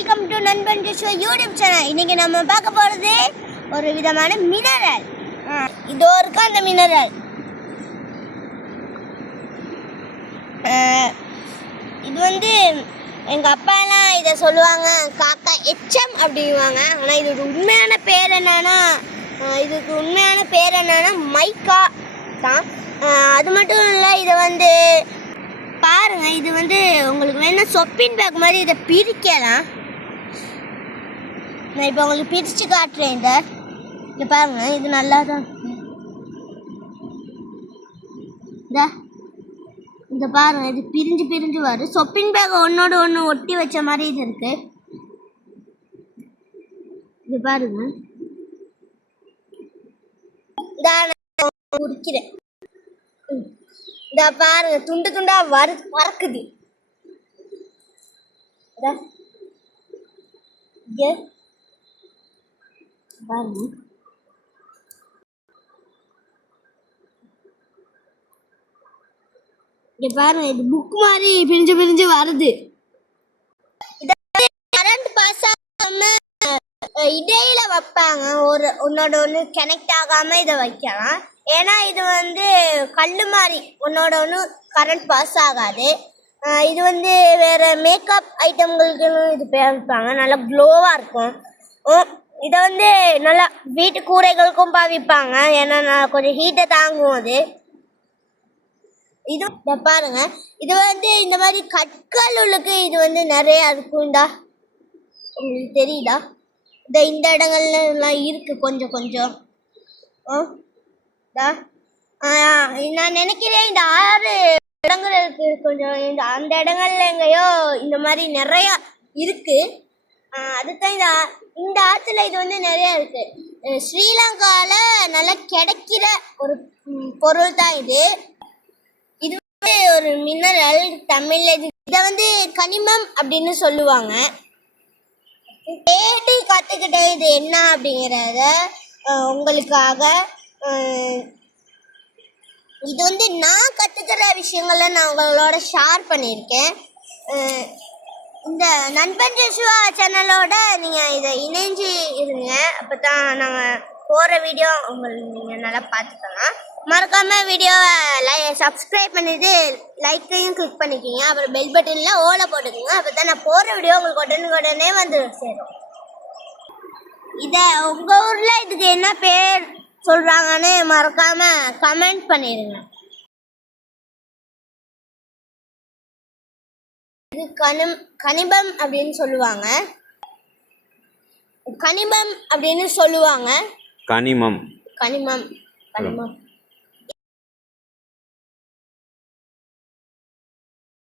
Welcome to நண்பன் Joshua YouTube channel. இன்னைக்கு நம்ம பார்க்க போகிறது ஒரு விதமான மினரல். இதோ இருக்கா அந்த மினரல். இது வந்து எங்கள் அப்பாலாம் இதை சொல்லுவாங்க காக்கா எச்சம் அப்படிங்குவாங்க. ஆனால் இதுக்கு உண்மையான பேர் என்னன்னா மைக்கா தான். அது மட்டும் இல்லை, இதை வந்து பாருங்க, இது வந்து உங்களுக்கு வேணா சொப்பின் பேக் மாதிரி இதை பிரிக்கலாம். நான் இப்போ உங்களுக்கு பிரித்து காட்டுறேன். இதை பாருங்க, இது நல்லா தான் இந்த பாருங்க, இது பிரிஞ்சு பிரிஞ்சு வரும். சொப்பின் பேக் ஒன்னோட ஒன்று ஒட்டி வச்ச மாதிரி இது இருக்கு. இது பாருங்க, உரிக்கிறேன். இந்த பாருங்க, துண்டு துண்டா வறக்குது. பாருங்க, இங்க பாருங்க, இது புக் மாதிரி பிரிஞ்சு பிரிஞ்சு வருது. கரண்ட் பாஸ் ஆகாம இடையில வைப்பாங்க, ஒன்னோட ஒன்று கனெக்ட் ஆகாம இதை வைக்கலாம். ஏன்னா இது வந்து கல் மாதிரி ஒன்னோட ஒன்று கரண்ட் பாஸ் ஆகாது. இது வந்து வேற மேக்கப் ஐட்டங்களுக்கு இது வைப்பாங்க, நல்லா க்ளோவாக இருக்கும். இதை வந்து நல்லா வீட்டு கூரைகளுக்கும் பாவிப்பாங்க, ஏன்னா கொஞ்சம் ஹீட்டை தாங்கும் அது. இது பாருங்க, இது வந்து இந்த மாதிரி கற்களுக்கு இது வந்து நிறைய இருக்கும்டா. உங்களுக்கு தெரியுதா? இந்த இடங்கள்லாம் இருக்கு கொஞ்சம் கொஞ்சம். நான் நினைக்கிறேன் இந்த 6 இடங்கள் இருக்கு கொஞ்சம். அந்த இடங்கள்ல எங்கேயோ இந்த மாதிரி நிறைய இருக்கு. அதுதான் இந்த ஆற்றுல இது வந்து நிறைய இருக்கு. ஸ்ரீலங்கால நல்லா கிடைக்கிற ஒரு பொருள் தான் இது. இது வந்து ஒரு மினரல். தமிழ்ல இதை வந்து கனிமம் அப்படின்னு சொல்லுவாங்க. தேடி கற்றுக்கிட்ட இது என்ன அப்படிங்கிறத உங்களுக்காக. இது வந்து நான் கற்றுக்கிற விஷயங்களை நான் உங்களோட ஷேர் பண்ணியிருக்கேன். இந்த நண்பன் ஜோஷுவா சேனலோட நீங்கள் இதை இணைஞ்சு இருங்க. அப்போ தான் நாங்கள் போகிற வீடியோ நீங்கள் நல்லா பார்த்துக்கலாம். மறக்காமல் வீடியோவை சப்ஸ்கிரைப் பண்ணிவிட்டு லைக்கையும் கிளிக் பண்ணிக்கிங்க. அப்புறம் பெல் பட்டனில் ஓலை போட்டுக்கோங்க. அப்போ தான் நான் போகிற வீடியோ உங்களுக்கு உடனே வந்து சேரும். இதை உங்கள் ஊரில் இதுக்கு என்ன பேர் சொல்கிறாங்கன்னு மறக்காமல் கமெண்ட் பண்ணிடுங்க. இது கனிமம் அப்படின்னு சொல்லுவாங்க. கனிமம் அப்படின்னு சொல்லுவாங்க. கனிமம் கனிமம் கனிமம்